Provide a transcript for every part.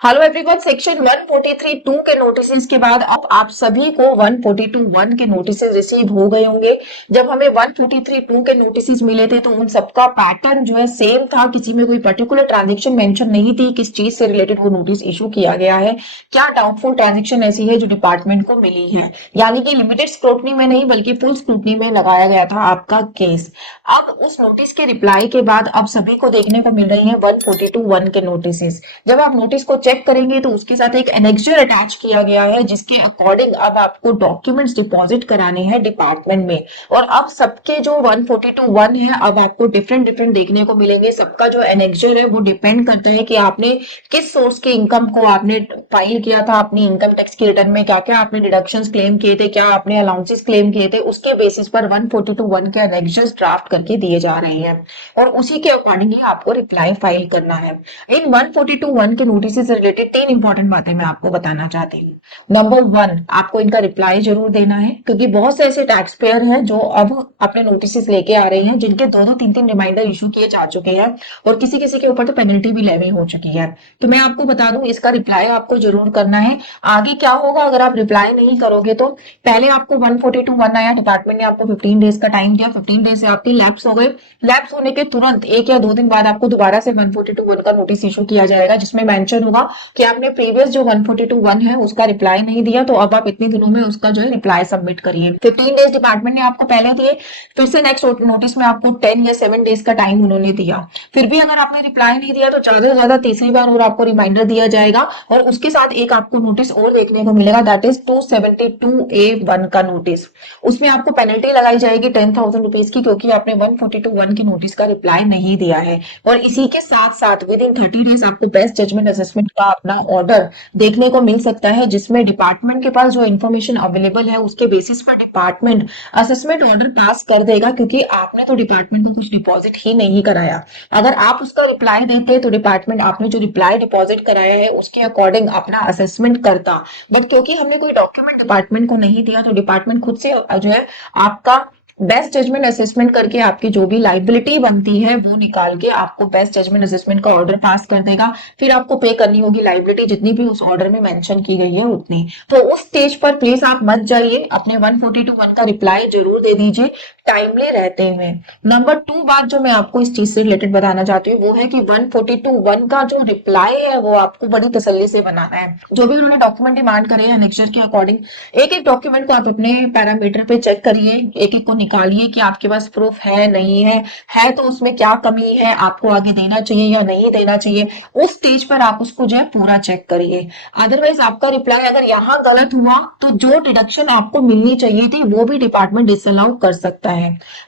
Hello everyone. Section 143(2) के notice के बाद अब आप सभी को 142(1) के नोटिस रिसीव हो गए होंगे। जब हमें 143(2) के नोटिस मिले थे तो उन सबका पैटर्न जो है सेम था, किसी में कोई पर्टिकुलर ट्रांजेक्शन मेंशन नहीं थी, किस चीज से रिलेटेड वो नोटिस इशू किया गया है, क्या डाउटफुल ट्रांजेक्शन ऐसी है जो डिपार्टमेंट को मिली है, यानी कि लिमिटेड स्क्रूटनी में नहीं बल्कि फुल स्क्रूटनी में लगाया गया था आपका केस। अब उस नोटिस के रिप्लाई के बाद अब सभी को देखने को मिल रही है 142(1) के नोटिस। जब आप नोटिस को चेक करेंगे तो उसके साथ एक एनेक्सर अटैच किया गया है जिसके अकॉर्डिंग अब आपको डॉक्यूमेंट्स डिपॉजिट कराने हैं डिपार्टमेंट में। और अब सबके जो 142(1) है अब आपको डिफरेंट डिफरेंट देखने को मिलेंगे। सबका जो एनेक्सर है वो डिपेंड करता है कि आपने किस सोर्स के इनकम को आपने फाइल किया था अपनी इनकम टैक्स की रिटर्न में, क्या क्या आपने डिडक्शंस क्लेम किए थे, क्या आपने अलाउंसेस क्लेम किए थे, उसके बेसिस पर 142(1) के एनेक्सर्स ड्राफ्ट करके दिए जा रहे हैं और उसी के अकॉर्डिंग ही आपको रिप्लाई फाइल करना है। इन 142(1) के नोटिस से रिलेटेड 3 इंपॉर्टेंट बातें मैं आपको बताना चाहती हूँ। नंबर 1, आपको इनका रिप्लाई जरूर देना है क्योंकि बहुत से ऐसे टैक्स पेयर हैं जो अब अपने नोटिस लेके आ रहे हैं जिनके 2-2 3-3 रिमाइंडर इशू किए जा चुके हैं और किसी किसी के ऊपर तो पेनल्टी भी लेवी हो चुकी है। तो मैं आपको बता दूं इसका रिप्लाई आपको जरूर करना है। आगे क्या होगा अगर आप रिप्लाई नहीं करोगे तो पहले आपको 142(1) आया, डिपार्टमेंट ने आपको 15 डेज का टाइम दिया, 15 डेज से आपके लैप्स हो गए। लैप्स होने के तुरंत 1 या 2 दिन बाद आपको दोबारा से 142(1) का नोटिस इशू किया जाएगा जिसमें मेंशन होगा कि आपने प्रीवियस जो 142(1) है उसका रिप्लाई नहीं दिया, तो अब आप इतने दिनों में उसका जो है रिप्लाई सबमिट करिए। 15 डेज डिपार्टमेंट ने आपको पहले दिए, फिर से नेक्स्ट नोटिस में आपको 10 या 7 डेज का टाइम उन्होंने दिया। फिर भी अगर आपने रिप्लाई नहीं दिया तो ज्यादा से ज्यादा तीसरी बार और आपको रिमाइंडर दिया जाएगा और उसके साथ एक आपको नोटिस और देखने को मिलेगा, दैट इज 272(a)(1) का नोटिस। उसमें आपको पेनल्टी लगाई जाएगी 10,000 रुपीज की क्योंकि आपने 142(1) के नोटिस का रिप्लाई नहीं दिया है। और इसी के साथ साथ विद इन 30 डेज आपको बेस्ट जजमेंट असेसमेंट का अपना ऑर्डर देखने को मिल सकता है जिसमें डिपार्टमेंट के पास जो इन्फॉर्मेशन अवेलेबल है उसके बेसिस पर डिपार्टमेंट असेसमेंट ऑर्डर पास कर देगा क्योंकि आपने तो डिपार्टमेंट को कुछ डिपॉजिट ही नहीं कराया। अगर आप उसका रिप्लाई देते तो डिपार्टमेंट आपने जो रिप्लाई डिपॉजिट कराया है उसके अकॉर्डिंग अपना असेसमेंट करता, बट क्योंकि हमने कोई डॉक्यूमेंट डिपार्टमेंट को नहीं दिया तो डिपार्टमेंट खुद से जो है आपका बेस्ट जजमेंट असेसमेंट करके आपकी जो भी लाइबिलिटी बनती है वो निकाल के आपको बेस्ट जजमेंट असेसमेंट का ऑर्डर पास कर देगा। फिर आपको पे करनी होगी लाइबिलिटी जितनी भी उस ऑर्डर में मेंशन की गई है उतनी। तो उस स्टेज पर प्लीज आप मत जाइए, अपने 142(1) का रिप्लाई जरूर दे दीजिए टाइमली रहते हुए। नंबर 2 बात जो मैं आपको इस चीज से रिलेटेड बताना चाहती हूँ वो है कि 142(1) का जो रिप्लाई है वो आपको बड़ी तसल्ली से बनाना है। जो भी उन्होंने डॉक्यूमेंट डिमांड करे हैं नेक्स्ट के अकॉर्डिंग एक एक डॉक्यूमेंट को आप अपने पैरामीटर पे चेक करिए, एक एक को निकालिए कि आपके पास प्रूफ है नहीं है तो उसमें क्या कमी है, आपको आगे देना चाहिए या नहीं देना चाहिए। उस स्टेज पर आप उसको जो है पूरा चेक करिए। अदरवाइज आपका रिप्लाई अगर यहाँ गलत हुआ तो जो डिडक्शन आपको मिलनी चाहिए थी वो भी डिपार्टमेंट डिसअलाउ कर सकता है।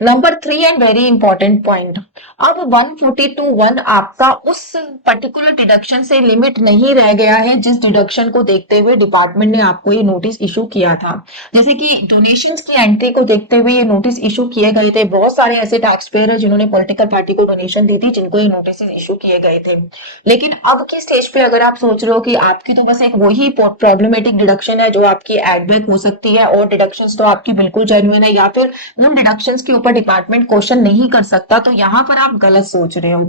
Number 3 and very important point, अब 142(1) आपका उस पर्टिकुलर डिडक्शन से लिमिट नहीं रह गया है जिस डिडक्शन को देखते हुए डिपार्टमेंट ने आपको ये नोटिस इशू किया था। जैसे कि डोनेशंस की एंट्री को देखते हुए ये नोटिस इशू किए गए थे। बहुत सारे ऐसे टैक्स पेयर है जिन्होंने पॉलिटिकल पार्टी को डोनेशन दी थी जिनको ये नोटिस इशू किए गए थे। लेकिन अब की स्टेज पे अगर आप सोच रहे हो कि आपकी तो बस एक वही प्रॉब्लमेटिक डिडक्शन है जो आपकी एड बैक हो सकती है और डिडक्शंस तो आपकी बिल्कुल जेन्युइन है या फिर उन डिडक्शंस के ऊपर डिपार्टमेंट क्वेश्चन नहीं कर सकता, तो यहां पर आप गलत सोच रहे हो।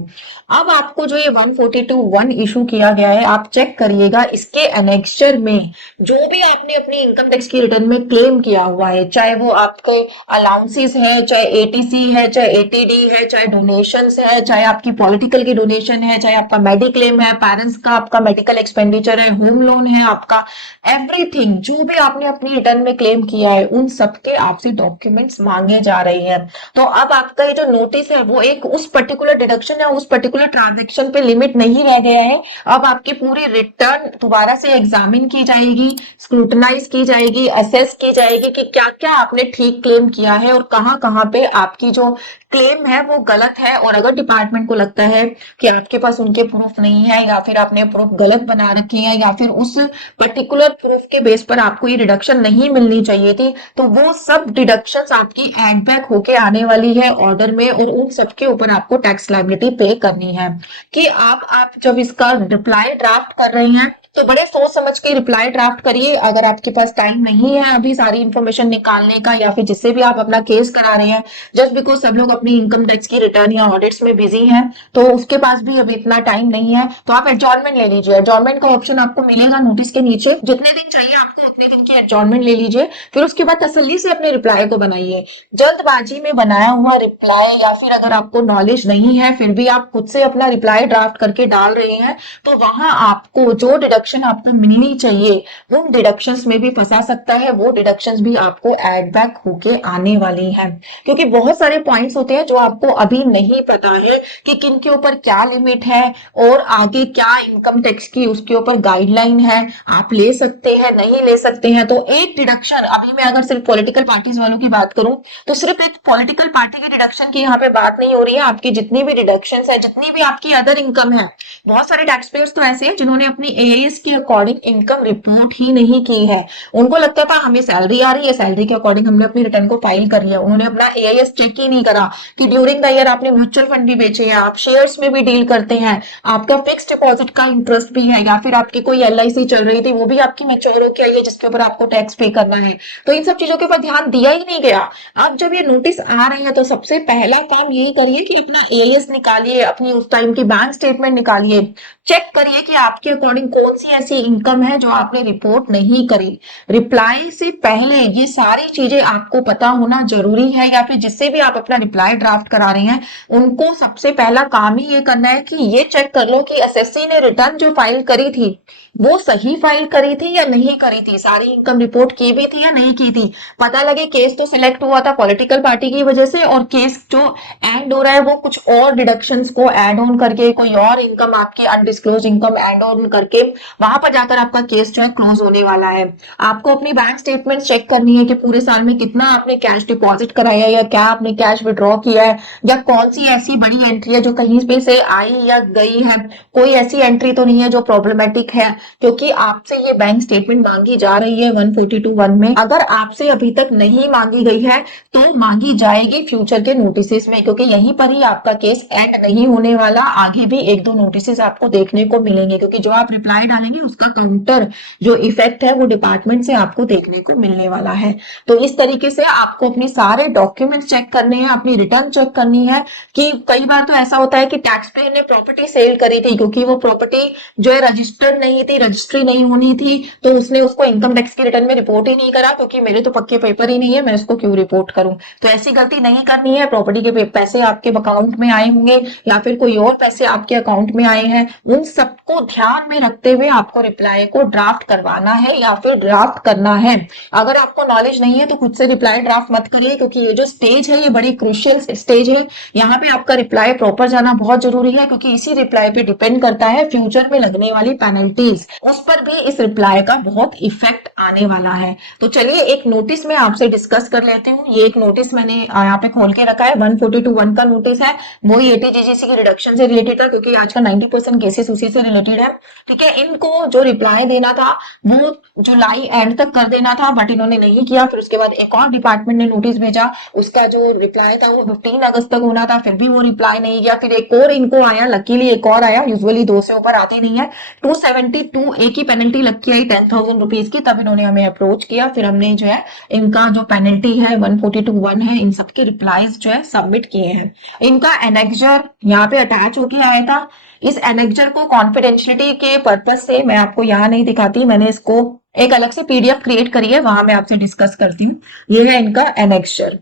अब आपको जो ये 142(1) इशू किया गया है आप चेक करिएगा इसके एनेक्सचर में जो भी आपने अपनी इनकम टैक्स की रिटर्न में क्लेम किया हुआ है, चाहे वो आपके अलाउंसेस है, चाहे एटीसी है, चाहे एटीडी है, चाहे डोनेशंस है, चाहे आपकी पॉलिटिकल की डोनेशन है, चाहे आपका मेडिक्लेम है, पेरेंट्स का आपका मेडिकल एक्सपेंडिचर है, होम लोन है आपका, एवरीथिंग जो भी आपने अपनी रिटर्न में क्लेम किया है उन सबके आपसे डॉक्यूमेंट्स मांगे जा रहे हैं। तो अब आपका ये जो नोटिस है वो एक उस पर्टिकुलर डिडक्शन या उस पर्टिकुलर ट्रांजेक्शन पे लिमिट नहीं रह गया है। अब आपकी पूरी रिटर्न दोबारा से एग्जामिन की जाएगी, स्क्रूटनाइज की जाएगी, असेस की जाएगी कि क्या क्या आपने ठीक क्लेम किया है और कहां कहां पे आपकी जो क्लेम है वो गलत है। और अगर डिपार्टमेंट को लगता है कि आपके पास उनके प्रूफ नहीं है या फिर आपने प्रूफ गलत बना रखे हैं या फिर उस पर्टिकुलर प्रूफ के बेस पर आपको ये डिडक्शन नहीं मिलनी चाहिए थी, तो वो सब डिडक्शंस आपकी एड बैक होके आने वाली है ऑर्डर में और उन सबके ऊपर आपको टैक्स लायबिलिटी पे करनी है। कि आप जब इसका रिप्लाई ड्राफ्ट कर रही हैं तो बड़े सोच समझ के रिप्लाई ड्राफ्ट करिए। अगर आपके पास टाइम नहीं है अभी सारी इंफॉर्मेशन निकालने का, या फिर जिससे भी आप अपना केस करा रहे हैं, जस्ट बिकॉज सब लोग अपनी इनकम टैक्स की रिटर्न या ऑडिट्स में बिजी हैं, तो उसके पास भी अभी इतना टाइम नहीं है, तो आप एडजॉर्नमेंट ले लीजिए। एडजॉर्नमेंट का ऑप्शन आपको मिलेगा नोटिस के नीचे, जितने दिन चाहिए आपको उतने दिन की एडजॉर्नमेंट ले लीजिए। फिर उसके बाद तसल्ली से अपने रिप्लाई को बनाइए। जल्दबाजी में बनाया हुआ रिप्लाई, या फिर अगर आपको नॉलेज नहीं है फिर भी आप खुद से अपना रिप्लाई ड्राफ्ट करके डाल रहे हैं, तो वहां आपको जो डिडक्शन आपको मिलनी चाहिए उन डिडक्शंस में भी फंसा सकता है। वो डिडक्शंस भी आपको एड बैक होके आने वाली है, क्योंकि बहुत सारे पॉइंट्स होते हैं जो आपको अभी नहीं पता है कि किन के ऊपर क्या लिमिट है और आगे क्या इनकम टैक्स की उसके ऊपर गाइडलाइन है, आप ले सकते हैं नहीं ले सकते हैं। तो एक डिडक्शन, अभी मैं अगर सिर्फ पॉलिटिकल पार्टीज वालों की बात करूं तो सिर्फ एक पॉलिटिकल पार्टी के डिडक्शन की यहाँ पे बात नहीं हो रही है। आपकी जितनी भी डिडक्शंस है, जितनी भी आपकी अदर इनकम है, बहुत सारे टैक्स पेयर्स तो ऐसे हैं जिन्होंने अपनी एआईएस के अकॉर्डिंग इनकम रिपोर्ट ही नहीं की है। उनको लगता था हमें सैलरी आ रही है, सैलरी के अकॉर्डिंग हमने अपनी रिटर्न को फाइल कर लिया, उन्होंने अपना एआईएस चेक ही नहीं करा कि ड्यूरिंग द ईयर आपने म्यूचुअल फंड भी बेचे हैं, आप शेयर्स में भी डील करते हैं, आपका फिक्स डिपॉजिट का इंटरेस्ट भी है, या फिर आपकी कोई एलआईसी चल रही थी वो भी आपकी मैच्योर होकर आई है जिसके ऊपर आपको टैक्स पे करना है। तो इन सब चीजों के ऊपर ध्यान दिया ही नहीं गया। अब जब ये नोटिस आ रहे हैं तो सबसे पहला काम यही करिए कि अपना एआईएस निकालिए, अपनी उस टाइम की बैंक स्टेटमेंट निकालिए, चेक करिए कि आपके अकॉर्डिंग कौन सी ऐसी इनकम है जो आपने रिपोर्ट नहीं करी। रिप्लाई से पहले ये सारी चीजें आपको पता होना जरूरी है, या फिर जिससे भी आप अपना रिप्लाई ड्राफ्ट करा रहे हैं उनको सबसे पहला काम ही ये करना है कि ये चेक कर लो कि एसएससी ने रिटर्न जो फाइल करी थी वो सही फाइल करी थी या नहीं करी थी, सारी इनकम रिपोर्ट की भी थी या नहीं की थी। पता लगे केस तो सिलेक्ट हुआ था पॉलिटिकल पार्टी की वजह से, और केस जो एंड हो रहा है वो कुछ और डिडक्शंस को एड ऑन करके, कोई और इनकम आपकी अनडिस्क्लोज इनकम एड ऑन करके वहां पर जाकर आपका केस जो है क्लोज होने वाला है। आपको अपनी बैंक स्टेटमेंट चेक करनी है कि पूरे साल में कितना आपने कैश डिपॉजिट कराया या क्या आपने कैश विड्रॉ किया है, या कौन सी ऐसी बड़ी एंट्री है जो कहीं पे से आई या गई है। कोई ऐसी एंट्री तो नहीं है जो प्रॉब्लमेटिक है, क्योंकि आपसे ये बैंक स्टेटमेंट मांगी जा रही है 142(1) में। अगर आपसे अभी तक नहीं मांगी गई है तो मांगी जाएगी फ्यूचर के नोटिस में, क्योंकि यहीं पर ही आपका केस एंड नहीं होने वाला, आगे भी एक दो नोटिस आपको देखने को मिलेंगे, क्योंकि जो आप रिप्लाई डालेंगे उसका काउंटर जो इफेक्ट है वो डिपार्टमेंट से आपको देखने को मिलने वाला है। तो इस तरीके से आपको अपने सारे डॉक्यूमेंट्स चेक करने हैं, अपनी रिटर्न चेक करनी है। कि कई बार तो ऐसा होता है कि टैक्स पेयर ने प्रॉपर्टी सेल करी थी, क्योंकि वो प्रॉपर्टी जो है रजिस्टर्ड नहीं थी, रजिस्ट्री नहीं होनी थी, तो उसने उसको इनकम टैक्स की रिटर्न में रिपोर्ट ही नहीं करा, क्योंकि मेरे तो पक्के पेपर ही नहीं है, मैं उसको क्यों रिपोर्ट करूं। तो ऐसी गलती नहीं करनी है। प्रॉपर्टी के पैसे आपके अकाउंट में आए होंगे या फिर कोई और पैसे आपके अकाउंट में आए हैं, उन सबको ध्यान में रखते हुए आपको रिप्लाई को ड्राफ्ट करवाना है या फिर ड्राफ्ट करना है। अगर आपको नॉलेज नहीं है तो खुद से रिप्लाई ड्राफ्ट मत करिए, क्योंकि ये जो स्टेज है ये बड़ी क्रूशियल स्टेज है। यहाँ पे आपका रिप्लाई प्रॉपर जाना बहुत जरूरी है, क्योंकि इसी रिप्लाई पे डिपेंड करता है फ्यूचर में लगने वाली पेनल्टीज, उस पर भी इस रिप्लाई का बहुत इफेक्ट आने वाला है। तो चलिए एक नोटिस में आपसे डिस्कस कर लेती हूँ। ये एक नोटिस मैंने यहाँ पे खोल के रखा है, 142(1) का नोटिस है, वही एटीजीजीसी की रिडक्शन से रिलेटेड था, क्योंकि आज का 90% केसेस उसी से रिलेटेड है। ठीक है, इनको जो रिप्लाई देना था वो जुलाई एंड तक कर देना था, बट इन्होंने नहीं किया। फिर उसके बाद एक और डिपार्टमेंट ने नोटिस भेजा, उसका जो रिप्लाई था वो 15 अगस्त तक होना था, फिर भी वो रिप्लाई नहीं किया। फिर एक और इनको आया, लकीली एक और आया, यूजुअली 2 से ऊपर आती नहीं है, 272A की पेनल्टी लग के आई 10,000 रुपीज की। तब इन्होंने हमें अप्रोच किया, फिर हमने जो है इनका जो पेनल्टी है 142(1) है, इन सबके रिप्लाईज जो है सबमिट किए हैं। इनका एनेक्जर यहाँ पे अटैच होके आया था। इस एनेक्जर को कॉन्फिडेंशियलिटी के पर्पज से मैं आपको यहाँ नहीं दिखाती, मैंने इसको एक अलग से पीडीएफ क्रिएट करी है, वहां मैं आपसे डिस्कस करती हूँ। ये है इनका एनेक्जर।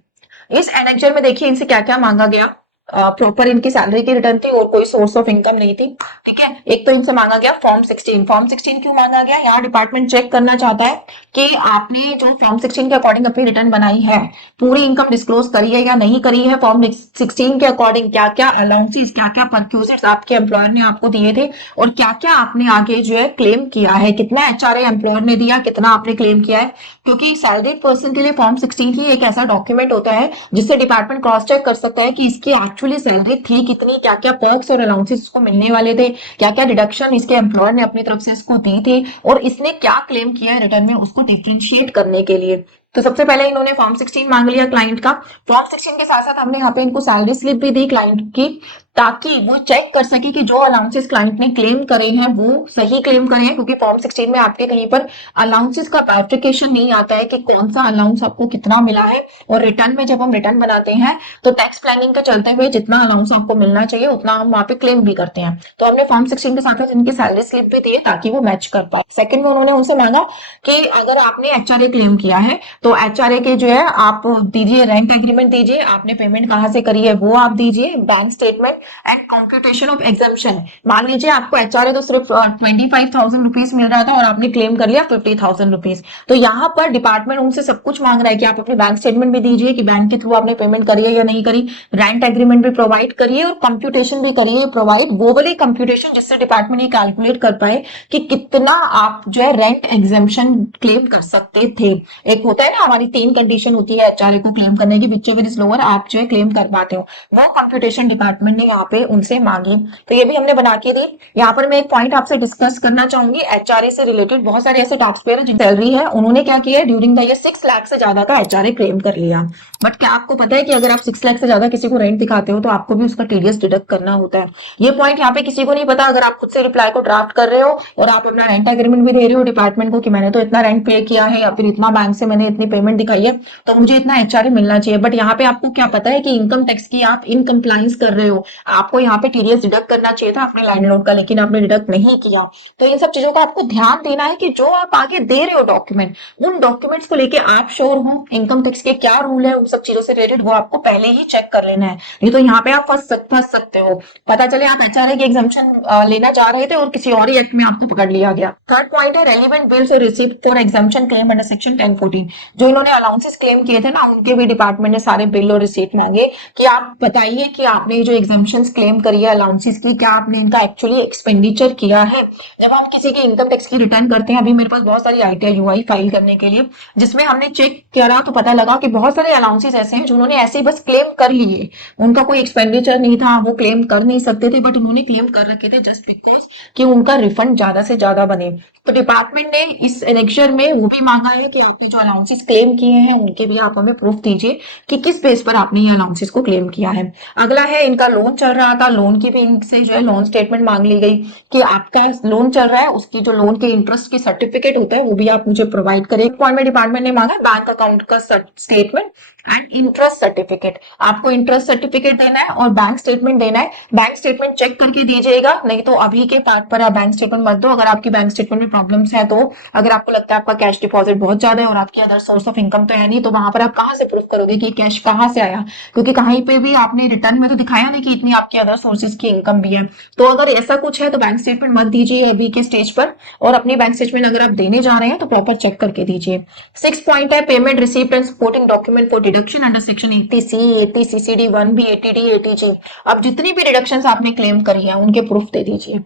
इस एनेक्जर में देखिए इनसे क्या क्या मांगा गया। प्रॉपर इनकी सैलरी की रिटर्न थी और कोई सोर्स ऑफ इनकम नहीं थी। ठीक है, एक तो इनसे मांगा गया फॉर्म 16। फॉर्म 16 क्यों मांगा गया? यहाँ डिपार्टमेंट चेक करना चाहता है कि आपने जो फॉर्म 16 के अकॉर्डिंग अपनी रिटर्न बनाई है, पूरी इनकम डिस्क्लोज करी है या नहीं करी है। फॉर्म 16 के अकॉर्डिंग क्या क्या अलाउंसेस, क्या क्या परक्यूजिट्स आपके एम्प्लॉयर ने आपको दिए थे, और क्या क्या आपने आगे जो है क्लेम किया है, कितना एचआरए एम्प्लॉयर ने दिया, कितना आपने क्लेम किया है। क्योंकि सैलरीड पर्सन के लिए फॉर्म 16 ही एक ऐसा डॉक्यूमेंट होता है जिससे डिपार्टमेंट क्रॉस चेक कर सकता है कि इसकी एक्चुअली सैलरी थी कितनी, क्या क्या पर्क्स और अलाउंसेस इसको मिलने वाले थे, क्या क्या डिडक्शन इसके एम्प्लॉयर ने अपनी तरफ से इसको दी थी, और इसने क्या क्लेम किया है रिटर्न में, उसको डिफरेंशिएट करने के लिए। तो सबसे पहले इन्होंने फॉर्म 16 मांग लिया क्लाइंट का। फॉर्म 16 के साथ साथ हमने यहाँ पे इनको सैलरी स्लिप भी दी क्लाइंट की, ताकि वो चेक कर सके कि जो अलाउंसेस क्लाइंट ने क्लेम करे हैं वो सही क्लेम करे हैं, क्योंकि फॉर्म 16 में आपके कहीं पर अलाउंसेस का बाइफिकेशन नहीं आता है कि कौन सा अलाउंस आपको कितना मिला है। और रिटर्न में जब हम रिटर्न बनाते हैं तो टैक्स प्लानिंग के चलते हुए जितना अलाउंस आपको मिलना चाहिए उतना हम वहां पे क्लेम भी करते हैं। तो हमने फॉर्म 16 के साथ इनकी सैलरी स्लिप भी दी है ताकि वो मैच कर पाए। सेकंड में उन्होंने उनसे मांगा कि अगर आपने एचआरए क्लेम किया है तो एचआरए के जो है आप दीजिए, रेंट एग्रीमेंट दीजिए, आपने पेमेंट कहाँ से करी है वो आप दीजिए, bank statement and computation of exemption. मान लीजिए आपको एचआरए तो सिर्फ 25,000 रुपीज मिल रहा था और आपने क्लेम कर लिया 50,000 रुपीज, तो यहाँ पर डिपार्टमेंट उनसे सब कुछ मांग रहा है कि आप अपने बैंक स्टेटमेंट भी दीजिए कि बैंक के थ्रू आपने पेमेंट करी है या नहीं करी, रेंट एग्रीमेंट भी प्रोवाइड करिए और कंप्यूटेशन भी करिए प्रोवाइड, वो वाली कंप्यूटेशन जिससे डिपार्टमेंट ये कैलकुलेट कर पाए कि कितना आप जो है रेंट एग्जाम्पशन क्लेम कर सकते थे। एक होता है ना, हमारी 3 कंडीशन होती है एचआरए को क्लेम करने की, विच एवर इज लोअर आप जो है क्लेम कर पाते हो, वो कंप्यूटेशन डिपार्टमेंट ने यहाँ पे उनसे मांगी। तो ये भी हमने बना के दी। यहाँ पर मैं एक पॉइंट आपसे डिस्कस करना चाहूंगी, एचआरए से रिलेटेड बहुत सारे ऐसे टैक्स पेयर जिनकी सैलरी है उन्होंने क्या किया, ड्यूरिंग द ईयर 6 लाख से ज्यादा का एचआरए क्लेम कर लिया। बट क्या आपको पता है कि अगर आप 6 लाख से ज्यादा किसी को रेंट दिखाते हो तो आपको भी उसका टीडीएस डिडक्ट करना होता है। ये पॉइंट यहाँ पे किसी को नहीं पता। अगर आप खुद से रिप्लाई को ड्राफ्ट कर रहे हो और आप अपना रेंट एग्रीमेंट भी दे रहे हो डिपार्टमेंट को कि मैंने तो इतना रेंट पे किया है या फिर इतना बैंक से मैंने इतनी पेमेंट दिखाई है तो मुझे इतना एचआरए मिलना चाहिए, बट यहाँ पे आपको क्या पता है कि इनकम टैक्स की आप इन कंप्लायंस कर रहे हो, आपको यहाँ पे टीडीएस डिडक्ट करना चाहिए था अपने लैंडलॉर्ड का, लेकिन आपने डिडक्ट नहीं किया। तो इन सब चीजों का आपको ध्यान देना है कि जो आप आगे दे रहे हो डॉक्यूमेंट, उन डॉक्यूमेंट्स को लेके आप श्योर हो, इनकम टैक्स के क्या रूल है उन सब चीजों से रिलेटेड वो आपको पहले ही चेक कर लेना है, नहीं तो यहाँ पे आप फंस सकते हो। पता चले आप एचआरए की एग्जाम्पशन लेना चाह रहे थे और किसी और ही एक्ट में आपको पकड़ लिया गया। थर्ड पॉइंट है रेलिवेंट बिल्स और receipt for exemption claim under section 1014। जो इन्होंने अलाउंसेस क्लेम किए थे ना, उनके भी डिपार्टमेंट ने सारे बिल और रिसीट मांगे कि आप बताइए कि आपने जो एग्जाम्पशन क्लेम करी है अलाउंसेस की, क्या आपने इनका एक्चुअली एक्सपेंडिचर किया है। जब आप किसी की इनकम टैक्स की रिटर्न करते हैं, अभी मेरे पास बहुत सारी आईटीआई यूआई फाइल करने के लिए, जिसमें हमने चेक करा तो पता लगा कि बहुत सारे अलाउंसेस ऐसे हैं जिन्होंने ऐसे ही बस क्लेम कर लिए, उनका कोई एक्सपेंडिचर नहीं था, वो क्लेम कर नहीं सकते थे, बट उन्होंने क्लेम कर रखे थे जस्ट बिकॉज कि उनका रिफंड ज्यादा से ज्यादा बने। तो डिपार्टमेंट ने इस एनेक्चर में वो भी मांगा है कि आपने जो अलाउंसेस क्लेम किए हैं उनके भी आप हमें प्रूफ दीजिए कि किस बेस पर आपने ये अलाउंसेस को क्लेम किया है। अगला है इनका लोन चल रहा था, लोन की भी इनसे जो है लोन स्टेटमेंट मांग ली गई कि आपका लोन चल रहा है, उसकी जो लोन के इंटरेस्ट की सर्टिफिकेट होता है वो भी आप मुझे प्रोवाइड करें। एक पॉइंट में डिपार्टमेंट ने मांगा बैंक अकाउंट का स्टेटमेंट एंड इंटरेस्ट सर्टिफिकेट। आपको इंटरेस्ट सर्टिफिकेट देना है और बैंक स्टेटमेंट देना है। बैंक स्टेटमेंट चेक करके दीजिएगा, नहीं तो अभी के पार्ट पर आप बैंक स्टेटमेंट मत दो। अगर आपकी बैंक स्टेटमेंट में प्रॉब्लम्स है, तो अगर आपको लगता है आपका कैश डिपॉजिट बहुत ज्यादा है और आपकी अदर सोर्स ऑफ इनकम तो है नहीं, तो वहां पर आप कहां से प्रूफ करोगे कि कैश कहां से आया, क्योंकि कहीं पे भी आपने रिटर्न में तो दिखाया नहीं कि इतनी आपकी अदर सोर्सेज की इनकम भी है। तो अगर ऐसा कुछ है तो बैंक स्टेटमेंट मत दीजिए अभी के स्टेज पर, और अपनी बैंक स्टेटमेंट अगर आप देने जा रहे हैं तो प्रॉपर चेक करके दीजिए। 6 पॉइंट है payment receipt and supporting document for deduction under section 80C, 80 CCD 1B, 80D, 80G। अब जितनी भी डिडक्शंस आपने क्लेम करी है उनके प्रूफ दे दीजिए।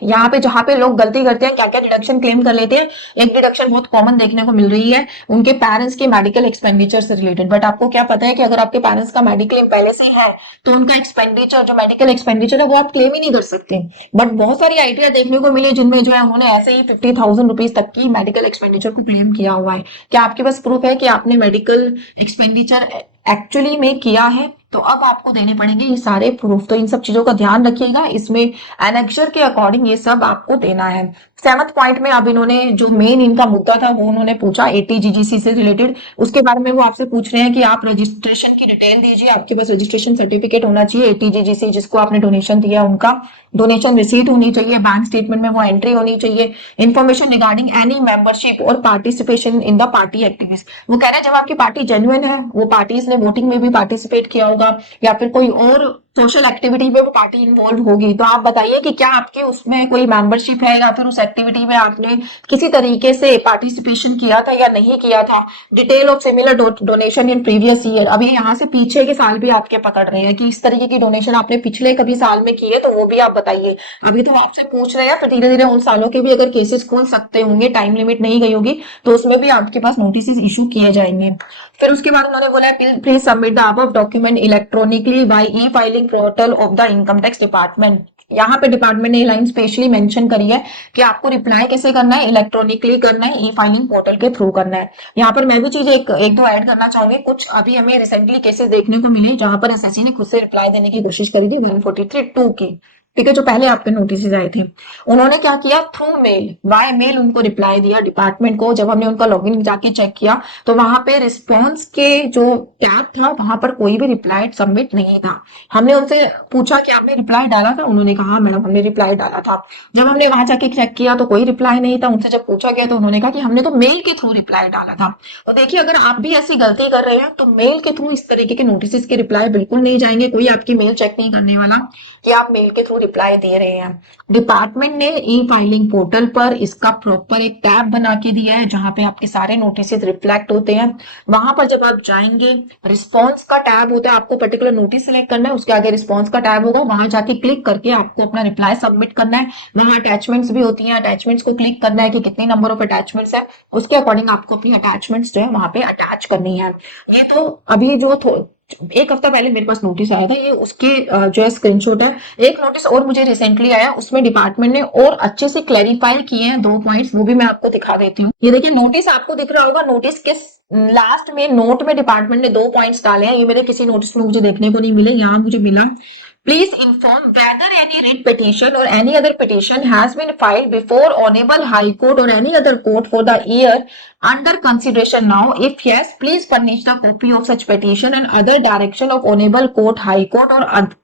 यहाँ पे जहां पे लोग गलती करते हैं, क्या क्या डिडक्शन क्लेम कर लेते हैं, एक डिडक्शन बहुत कॉमन देखने को मिल रही है उनके पेरेंट्स के मेडिकल एक्सपेंडिचर से रिलेटेड। बट आपको क्या पता है कि अगर आपके पेरेंट्स का मेडिक्लेम पहले से है तो उनका एक्सपेंडिचर, जो मेडिकल एक्सपेंडिचर है, वो आप क्लेम ही नहीं कर सकते। बट बहुत सारी आईटिया देखने को मिले जिनमें जो है उन्होंने ऐसे ही 50,000 रुपीज तक की मेडिकल एक्सपेंडिचर को क्लेम किया हुआ है। क्या आपके पास प्रूफ है कि आपने मेडिकल एक्सपेंडिचर एक्चुअली में किया है? तो अब आपको देने पड़ेंगे ये सारे प्रूफ। तो इन सब चीजों का ध्यान रखिएगा, इसमें एनेक्चर के अकॉर्डिंग ये सब आपको देना है। 7th पॉइंट में अब इन्होंने जो मेन इनका मुद्दा था वो उन्होंने पूछा 80GGC से रिलेटेड। उसके बारे में वो आपसे पूछ रहे हैं कि आप रजिस्ट्रेशन की डिटेल दीजिए, आपके पास रजिस्ट्रेशन सर्टिफिकेट होना चाहिए। 80GGC जिसको आपने डोनेशन दिया उनका डोनेशन रिसीट होनी चाहिए, बैंक स्टेटमेंट में वो एंट्री होनी चाहिए। इन्फॉर्मेशन रिगार्डिंग एनी मेंबरशिप और participation in the party activities. वो कह रहे हैं जब आपकी पार्टी जेन्युइन है, वो पार्टीज ने वोटिंग में भी पार्टिसिपेट किया होगा या फिर कोई और सोशल एक्टिविटी में वो पार्टी इन्वॉल्व होगी, तो आप बताइए कि क्या आपके उसमें कोई मेंबरशिप है या फिर उस एक्टिविटी में आपने किसी तरीके से पार्टिसिपेशन किया था या नहीं किया था। Detail of similar donation in previous year. अभी यहाँ से पीछे के साल भी आपके पकड़ रहे हैं कि इस तरीके की डोनेशन आपने पिछले कभी साल में की है तो वो भी आप बताइए। अभी तो आपसे पूछ रहे हैं, फिर धीरे धीरे उन सालों के भी अगर केसेस खोल सकते होंगे, टाइम लिमिट नहीं गई होगी, तो उसमें भी आपके पास नोटिस इशू किए जाएंगे। फिर उसके बाद उन्होंने बोला please submit the above document electronically by e filing portal of the income tax department. यहाँ पे डिपार्टमेंट ने ये लाइन स्पेशली मेंशन करी है कि आपको रिप्लाई कैसे करना है, इलेक्ट्रॉनिकली करना है, ई फाइलिंग पोर्टल के थ्रू करना है। यहाँ पर मैं भी चीज एक दो ऐड करना चाहूंगी। कुछ अभी हमें रिसेंटली केसेस देखने को मिले जहां पर एसएससी ने खुद से रिप्लाई देने की कोशिश करी थी 143(2) की, ठीक है, जो पहले आपके नोटिस आए थे। उन्होंने क्या किया, थ्रू मेल, बाय मेल उनको रिप्लाई दिया डिपार्टमेंट को। जब हमने उनका लॉगिन जाके चेक किया तो वहां पे रिस्पॉन्स के जो टैब था वहां पर कोई भी रिप्लाई सबमिट नहीं था। हमने उनसे पूछा कि आपने रिप्लाई डाला था, उन्होंने कहा हाँ मैडम हमने रिप्लाई डाला था। जब हमने वहां जाके चेक किया तो कोई रिप्लाई नहीं था। उनसे जब पूछा गया तो उन्होंने कहा कि हमने तो मेल के थ्रू रिप्लाई डाला था। तो देखिए, अगर आप भी ऐसी गलती कर रहे हैं तो मेल के थ्रू इस तरीके के नोटिस के रिप्लाई बिल्कुल नहीं जाएंगे। कोई आपकी मेल चेक नहीं करने वाला कि आप मेल के थ्रू रिप्लाई दे रहे हैं। डिपार्टमेंट ने ई फाइलिंग पोर्टल पर इसका प्रॉपर एक टैब बना के दिया है जहां पे आपके सारे नोटिस रिफ्लेक्ट होते हैं। वहां पर जब आप जाएंगे, रिस्पॉन्स का टैब होता है, आपको पर्टिकुलर नोटिस सिलेक्ट करना है, उसके आगे रिस्पॉन्स का टैब होगा, वहां जाके क्लिक करके आपको अपना रिप्लाई सबमिट करना है। वहां अटैचमेंट्स भी होती हैं, अटैचमेंट्स को क्लिक करना है कि कितनी नंबर ऑफ अटैचमेंट्स है, उसके अकॉर्डिंग आपको अपनी अटैचमेंट्स जो है वहां पे अटैच करनी है। ये तो अभी जो एक हफ्ता पहले मेरे पास नोटिस आया था, ये उसके जो है स्क्रीनशॉट है। एक नोटिस और मुझे रिसेंटली आया, उसमें डिपार्टमेंट ने और अच्छे से क्लैरिफाई किए हैं 2 पॉइंट्स, वो भी मैं आपको दिखा देती हूँ। ये देखिए, नोटिस आपको दिख रहा होगा, नोटिस के लास्ट में नोट में डिपार्टमेंट ने 2 पॉइंट्स डाले हैं। ये मेरे किसी नोटिस में मुझे देखने को नहीं मिले, यहाँ मुझे मिला। Please inform whether any writ petition or any other petition has been filed before Honorable High Court or any other court for the year under consideration now. If yes, please furnish the copy of such petition and other direction of Honorable Court, High Court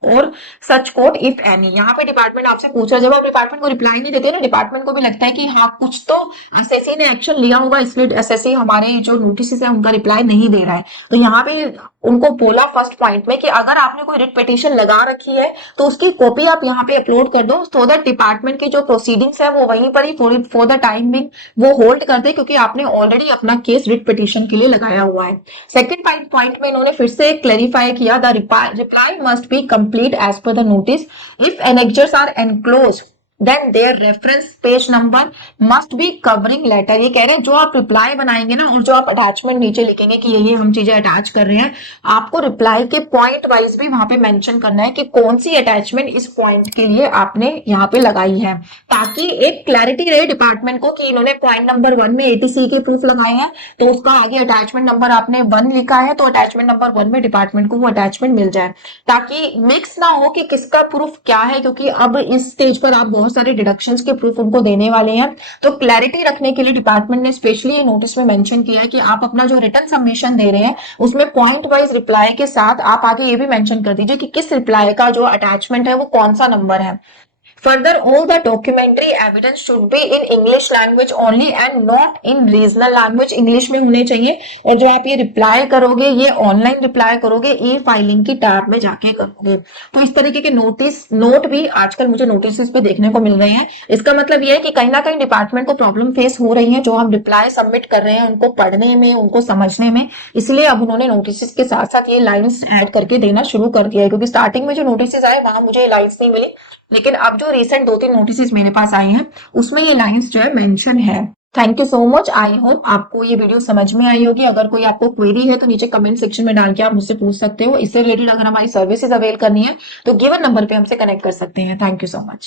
or such court if any. यहाँ पे department आपसे पूछ रहा है। जब आप department को reply नहीं देते ना, डिपार्टमेंट को भी लगता है कि हाँ कुछ तो एसएससी ने एक्शन लिया होगा, इसलिए एसएससी हमारे जो नोटिस है उनका रिप्लाई नहीं दे रहा है। तो यहाँ पे उनको बोला फर्स्ट पॉइंट में कि अगर आपने कोई रिट पिटीशन लगा रखी है तो उसकी कॉपी आप यहाँ पे अपलोड कर दो, सो दैट डिपार्टमेंट की जो प्रोसीडिंग्स है वो वहीं पर ही फॉर द टाइम बिंग वो होल्ड कर दे, क्योंकि आपने ऑलरेडी अपना केस रिट पिटीशन के लिए लगाया हुआ है। सेकंड पॉइंट में इन्होंने फिर से क्लैरिफाई किया, the reply must be complete as per the notice. If annexures are enclose then their reference page number must be covering letter. ये कह रहे हैं जो आप रिप्लाई बनाएंगे ना और जो आप अटैचमेंट नीचे लिखेंगे कि ये हम चीजें अटैच कर रहे हैं, आपको रिप्लाई के पॉइंट वाइज भी वहां पे मेंशन करना है कि कौन सी अटैचमेंट इस पॉइंट के लिए आपने यहाँ पे लगाई है, ताकि एक क्लैरिटी रहे डिपार्टमेंट को कि इन्होंने पॉइंट नंबर 1 में एटीसी के प्रूफ लगाए हैं तो उसका आगे अटैचमेंट नंबर आपने 1 लिखा है, तो अटैचमेंट नंबर 1 में डिपार्टमेंट को वो अटैचमेंट मिल जाए, ताकि मिक्स ना हो कि किसका प्रूफ क्या है। क्योंकि अब इस स्टेज पर आप बहुत सारे डिडक्शंस के प्रूफ उनको देने वाले हैं, तो क्लैरिटी रखने के लिए डिपार्टमेंट ने स्पेशली नोटिस में मेंशन किया है कि आप अपना जो रिटर्न सबमिशन दे रहे हैं उसमें पॉइंट वाइज रिप्लाई के साथ आप आगे ये भी मेंशन कर दीजिए कि किस रिप्लाई का जो अटैचमेंट है वो कौन सा नंबर है। Further, all the documentary evidence should be in English language only and not in regional language. English में होने चाहिए, और जो आप ये रिप्लाई करोगे ये ऑनलाइन रिप्लाई करोगे, ई फाइलिंग की टैब में जाके करोगे। तो इस तरीके के नोट भी आजकल मुझे नोटिस पे देखने को मिल रहे हैं। इसका मतलब ये है कि कहीं ना कहीं डिपार्टमेंट को प्रॉब्लम फेस हो रही है जो हम रिप्लाई सबमिट कर रहे हैं उनको पढ़ने में, उनको समझने में, इसलिए अब उन्होंने नोटिस के साथ साथ ये लाइन्स ऐड करके देना शुरू कर दिया है। क्योंकि स्टार्टिंग में जो नोटिस आए वहां मुझे ये लाइन्स नहीं मिली, लेकिन अब जो रिसेंट 2-3 नोटिस मेरे पास आए हैं उसमें ये लाइंस जो है मेंशन है। Thank you so much. I hope आपको ये वीडियो समझ में आई होगी। अगर कोई आपको क्वेरी है तो नीचे कमेंट सेक्शन में डाल के आप मुझसे पूछ सकते हो। इससे रिलेटेड अगर हमारी सर्विसेज अवेल करनी है तो गिवन नंबर पे हमसे कनेक्ट कर सकते हैं। Thank you so much.